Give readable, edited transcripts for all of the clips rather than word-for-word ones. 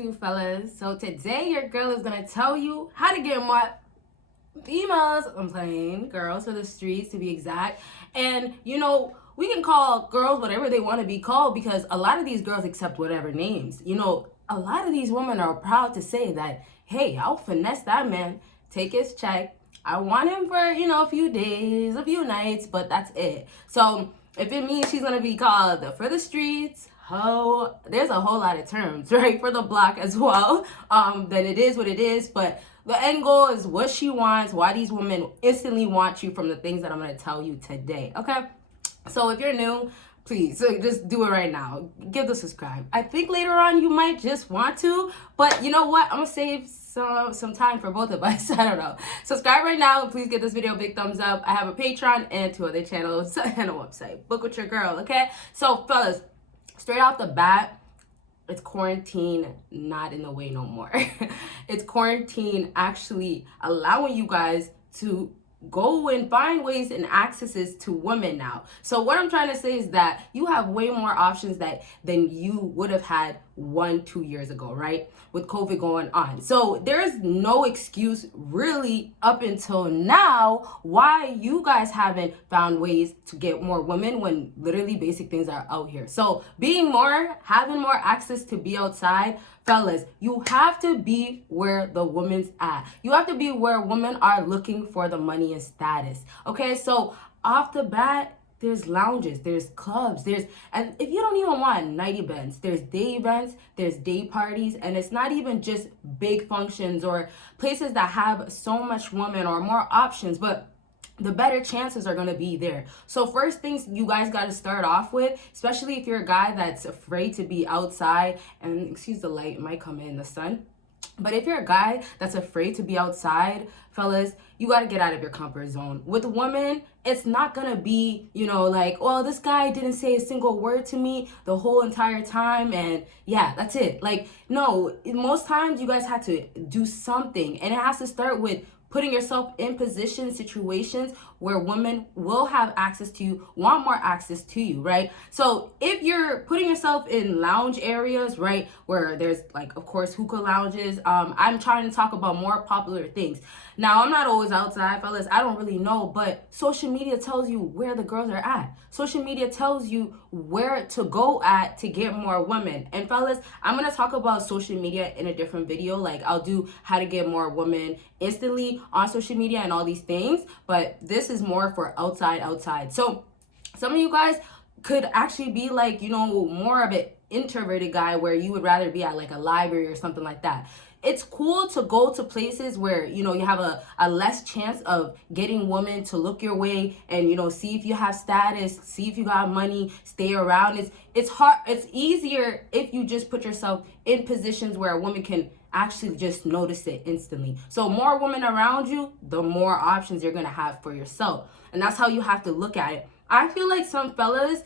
you fellas. So today your girl is gonna tell you how to get more females, I'm playing girls for the streets to be exact. And we can call girls whatever they want to be called because a lot of these girls accept whatever names. A lot of these women are proud to say that, hey, I'll finesse that man, take his check. I want him for, a few days, a few nights, but that's it. So if it means she's gonna be called for the streets, there's a whole lot of terms, right, for the block as well. Then it is what it is. But the end goal is what she wants, why these women instantly want you from the things that I'm gonna tell you today. Okay, so if you're new, please just do it right now. Give the subscribe. I think later on you might just want to, but you know what? I'm gonna save some time for both of us. I don't know. Subscribe right now and please give this video a big thumbs up. I have a Patreon and 2 other channels and a website. Book with your girl, okay? So fellas, straight off the bat, it's quarantine not in the way no more. It's quarantine actually allowing you guys to go and find ways and accesses to women now. So what I'm trying to say is that you have way more options than you would have had 1-2 years ago, right? With COVID going on. So there's no excuse really up until now why you guys haven't found ways to get more women when literally basic things are out here. So having more access to be outside, fellas, you have to be where the woman's at. You have to be where women are looking for the money and status. Okay, so off the bat, there's lounges, there's clubs, and if you don't even want night events, there's day events, there's day parties, and it's not even just big functions or places that have so much women or more options, but the better chances are going to be there. So first things you guys got to start off with, especially if you're a guy that's afraid to be outside, and excuse the light, it might come in the sun. But if you're a guy that's afraid to be outside, fellas, you got to get out of your comfort zone. With women, it's not going to be, like, well, this guy didn't say a single word to me the whole entire time. And yeah, that's it. Like, no, most times you guys have to do something. And it has to start with putting yourself in situations where women will have access to you, want more access to you, right? So if you're putting yourself in lounge areas, right, where there's like, of course, hookah lounges, I'm trying to talk about more popular things. Now, I'm not always outside, fellas. I don't really know, but social media tells you where the girls are at. Social media tells you where to go at to get more women. And fellas, I'm going to talk about social media in a different video. Like, I'll do how to get more women instantly on social media and all these things. But this is more for outside. So some of you guys could actually be like, more of an introverted guy where you would rather be at like a library or something like that. It's cool to go to places where, you have a less chance of getting women to look your way and, see if you have status, see if you got money, stay around. It's hard. It's easier if you just put yourself in positions where a woman can actually just notice it instantly. So more women around you, the more options you're going to have for yourself. And that's how you have to look at it. I feel like some fellas,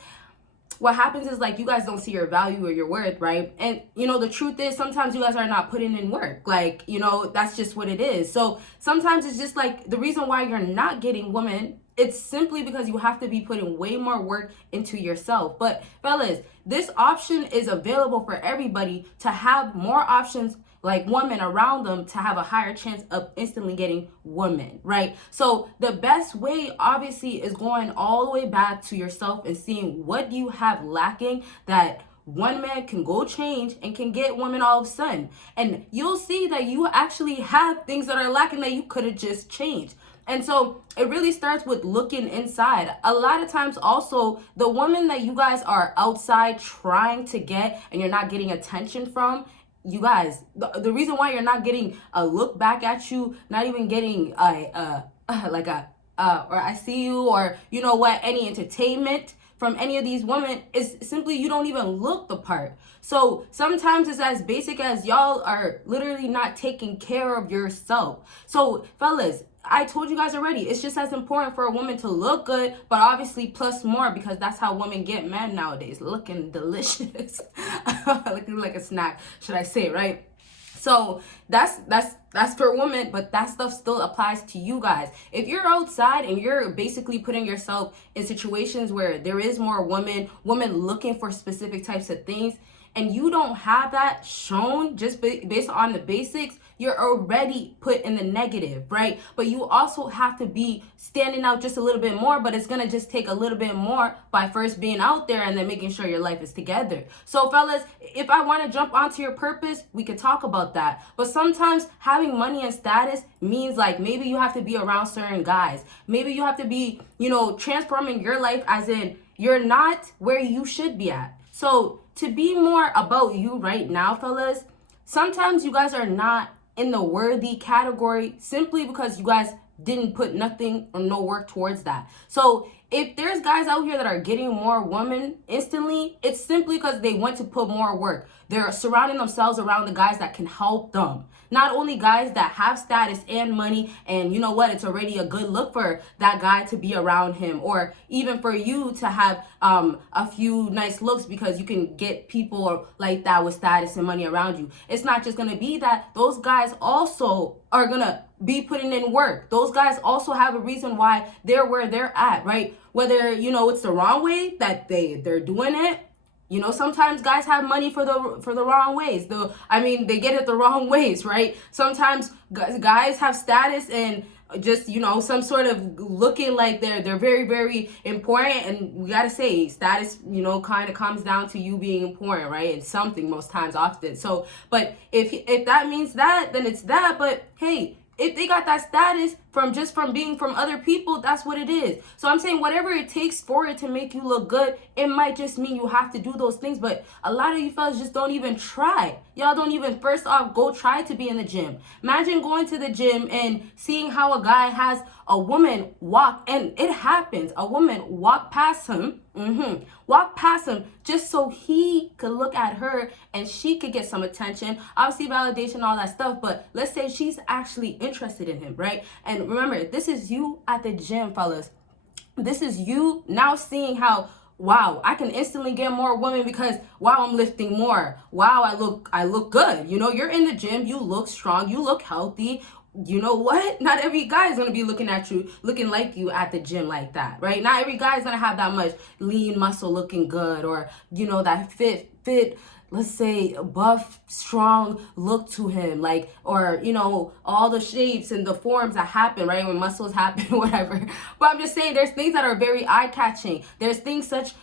what happens is like you guys don't see your value or your worth, right? And the truth is sometimes you guys are not putting in work. Like, that's just what it is. So sometimes it's just like the reason why you're not getting women, it's simply because you have to be putting way more work into yourself. But fellas, this option is available for everybody to have more options like women around them to have a higher chance of instantly getting women, right? So the best way obviously is going all the way back to yourself and seeing what you have lacking that one man can go change and can get women all of a sudden. And you'll see that you actually have things that are lacking that you could have just changed. And so it really starts with looking inside. A lot of times also, the woman that you guys are outside trying to get and you're not getting attention from, you guys, the reason why you're not getting a look back at you, not even getting or I see you or any entertainment from any of these women is simply you don't even look the part. So sometimes it's as basic as y'all are literally not taking care of yourself. So fellas, I told you guys already, it's just as important for a woman to look good, but obviously plus more because that's how women get men nowadays, looking delicious, looking like a snack, should I say, right? So that's for women, but that stuff still applies to you guys. If you're outside and you're basically putting yourself in situations where there is more women looking for specific types of things, and you don't have that shown just based on the basics, you're already put in the negative, right? But you also have to be standing out just a little bit more, but it's gonna just take a little bit more by first being out there and then making sure your life is together. So fellas, if I want to jump onto your purpose, we could talk about that. But sometimes having money and status means like maybe you have to be around certain guys. Maybe you have to be, transforming your life as in you're not where you should be at. So to be more about you right now, fellas, sometimes you guys are not in the worthy category simply because you guys didn't put nothing or no work towards that. So if there's guys out here that are getting more women instantly, it's simply because they went to put more work. They're surrounding themselves around the guys that can help them. Not only guys that have status and money, and you know what, it's already a good look for that guy to be around him, or even for you to have a few nice looks because you can get people like that with status and money around you. It's not just gonna be that. Those guys also are gonna be putting in work. Those guys also have a reason why they're where they're at, right? Whether it's the wrong way that they're doing it. Sometimes guys have money for the wrong ways. They get it the wrong ways, right? Sometimes guys have status and just some sort of looking like they're very, very important, and we gotta say status kind of comes down to you being important, right? It's something most times, often. So but if that means that, then it's that. But hey, if they got that status from being from other people, that's what it is. So I'm saying whatever it takes for it to make you look good, it might just mean you have to do those things. But a lot of you fellas just don't even try. Y'all don't even first off go try to be in the gym. Imagine going to the gym and seeing how a guy has a woman walk, and it happens. A woman walk past him, just so he could look at her and she could get some attention, obviously validation, all that stuff. But let's say she's actually interested in him, right? And remember, this is you at the gym, fellas. This is you now seeing how, wow, I can instantly get more women because, wow, I'm lifting more. Wow, I look good. You're in the gym, you look strong, you look healthy. You know what? Not every guy is going to be looking at you, looking like you at the gym like that, right? Not every guy is going to have that much lean muscle looking good, or, that fit, let's say buff, strong look to him, like, or, all the shapes and the forms that happen, right? When muscles happen, whatever. But I'm just saying there's things that are very eye catching. There's things such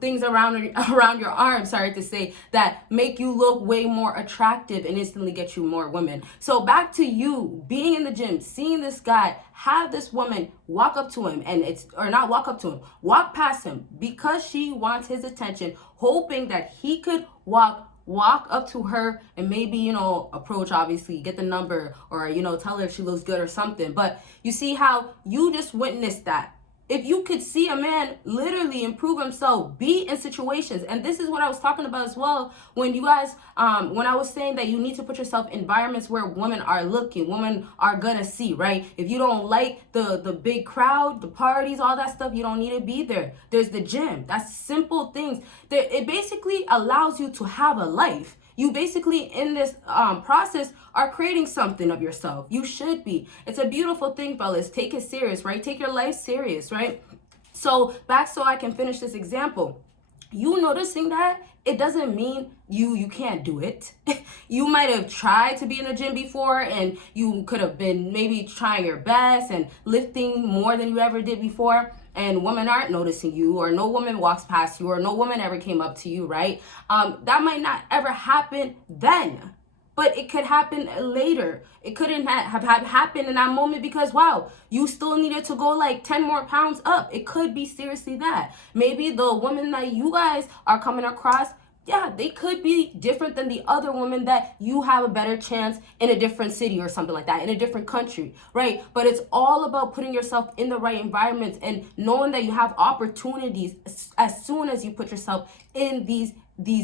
things around your arm, sorry to say, that make you look way more attractive and instantly get you more women. So back to you being in the gym, seeing this guy have this woman walk up to him, walk past him because she wants his attention, hoping that he could walk up to her and maybe, approach, obviously, get the number, or, tell her if she looks good or something. But you see how you just witnessed that. If you could see a man literally improve himself, be in situations, and this is what I was talking about as well when you guys, when I was saying that you need to put yourself in environments where women are looking, women are gonna see, right? If you don't like the big crowd, the parties, all that stuff, you don't need to be there. There's the gym. That's simple things. It basically allows you to have a life. You basically, in this process, are creating something of yourself. You should be. It's a beautiful thing, fellas. Take it serious, right? Take your life serious, right? So I can finish this example. You noticing that, it doesn't mean you can't do it. You might have tried to be in the gym before, and you could have been maybe trying your best and lifting more than you ever did before, and women aren't noticing you, or no woman walks past you, or no woman ever came up to you, right? That might not ever happen then, but it could happen later. It couldn't have happened in that moment because, wow, you still needed to go like 10 more pounds up. It could be seriously that. Maybe the woman that you guys are coming across, yeah, they could be different than the other woman that you have a better chance in a different city or something like that, in a different country, right? But it's all about putting yourself in the right environments and knowing that you have opportunities as soon as you put yourself in these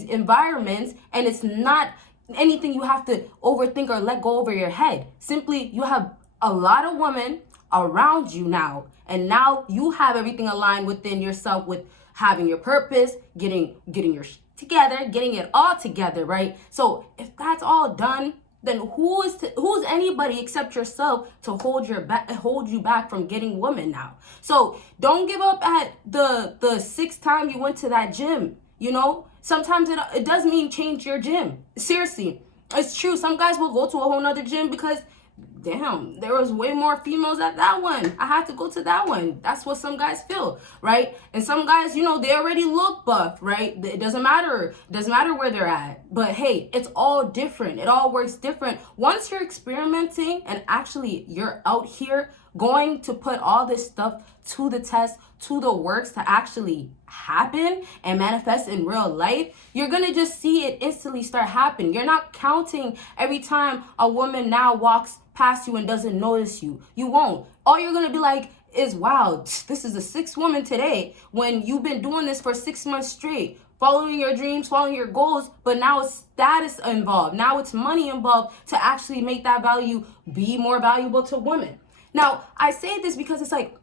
environments, and it's not anything you have to overthink or let go over your head. Simply, you have a lot of women around you now, and now you have everything aligned within yourself with having your purpose, getting your together, getting it all together, right? So if that's all done, then who's anybody except yourself to hold you back from getting women now? So don't give up at the sixth time you went to that gym. Sometimes it does mean change your gym. Seriously, it's true. Some guys will go to a whole nother gym because, damn, there was way more females at that one. I had to go to that one. That's what some guys feel, right? And some guys, you know, they already look buff, right? It doesn't matter. It doesn't matter where they're at. But hey, it's all different. It all works different. Once you're experimenting and actually you're out here going to put all this stuff to the test, to the works to actually happen and manifest in real life, you're gonna just see it instantly start happening. You're not counting every time a woman now walks past you and doesn't notice you. You won't. All you're gonna be like is, wow, this is the sixth woman today, when you've been doing this for 6 months straight, following your dreams, following your goals, but now it's status involved. Now it's money involved to actually make that value be more valuable to women. Now, I say this because it's like,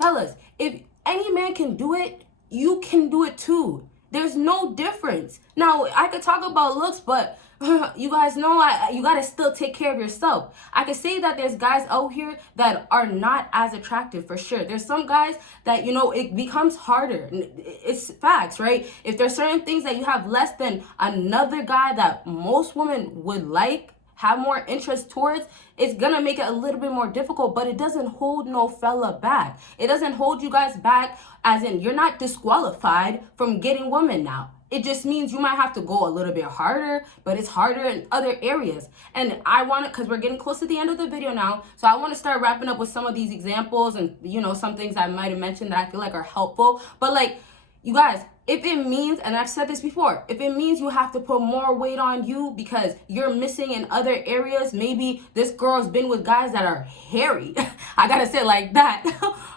fellas, if any man can do it, you can do it too. There's no difference. Now, I could talk about looks, but you guys know you gotta still take care of yourself. I could say that there's guys out here that are not as attractive, for sure. There's some guys that, you know, it becomes harder. It's facts, right? If there's certain things that you have less than another guy that most women would like, have more interest towards, it's gonna make it a little bit more difficult, but it doesn't hold no fella back. It doesn't hold you guys back, as in you're not disqualified from getting women now. It just means you might have to go a little bit harder, but it's harder in other areas. And I want to, because we're getting close to the end of the video now, so I want to start wrapping up with some of these examples and, you know, some things I might have mentioned that I feel like are helpful. But like, you guys, if it means, and I've said this before, if it means you have to put more weight on you because you're missing in other areas, maybe this girl's been with guys that are hairy. I gotta say it like that.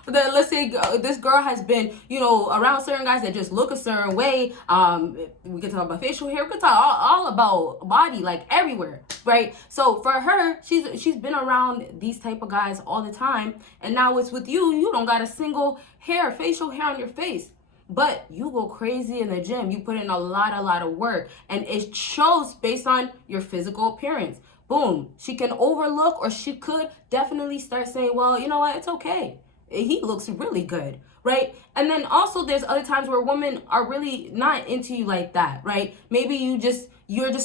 Let's say this girl has been, you know, around certain guys that just look a certain way. We can talk about facial hair. We can talk all about body, like everywhere, right? So for her, she's been around these type of guys all the time, and now it's with you. You don't got a single facial hair on your face. But you go crazy in the gym. You put in a lot of work. And it shows based on your physical appearance. Boom. She can overlook, or she could definitely start saying, well, you know what? It's okay. He looks really good, right? And then also there's other times where women are really not into you like that, right? Maybe you're just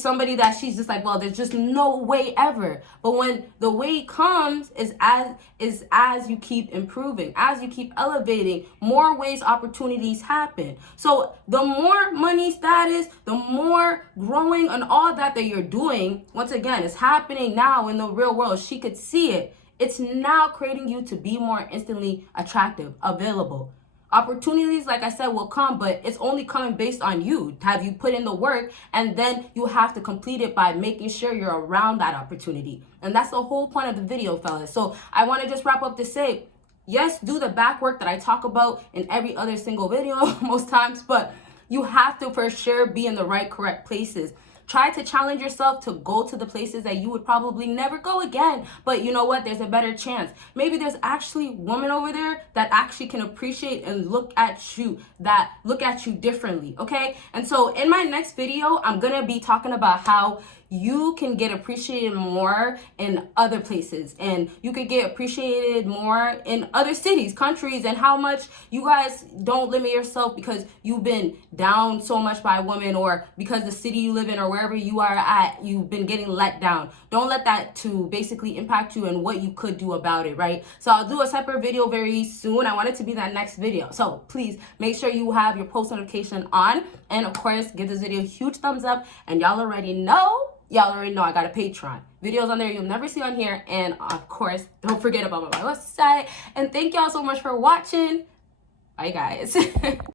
somebody that she's just like, well, there's just no way ever. But when the way comes is as you keep improving, as you keep elevating, more ways opportunities happen. So the more money, status, the more growing and all that you're doing, once again, it's happening now in the real world. She could see it. It's now creating you to be more instantly attractive, available. Opportunities, like I said, will come, but it's only coming based on you. Have you put in the work? And then you have to complete it by making sure you're around that opportunity. And that's the whole point of the video, fellas. So I want to just wrap up to say, yes, do the back work that I talk about in every other single video most times, but you have to for sure be in the right, correct places. Try to challenge yourself to go to the places that you would probably never go again. But you know what? There's a better chance. Maybe there's actually women over there that actually can appreciate and look at you differently, okay? And so in my next video, I'm gonna be talking about how you can get appreciated more in other places, and you could get appreciated more in other cities, countries, and how much you guys don't limit yourself because you've been down so much by a woman, or because the city you live in or wherever you are at, you've been getting let down. Don't let that to basically impact you and what you could do about it, right? So I'll do a separate video very soon. I want it to be that next video. So please make sure you have your post notification on, and of course, give this video a huge thumbs up. And y'all already know I got a Patreon. Videos on there you'll never see on here. And of course, don't forget about my website. And thank y'all so much for watching. Bye, guys.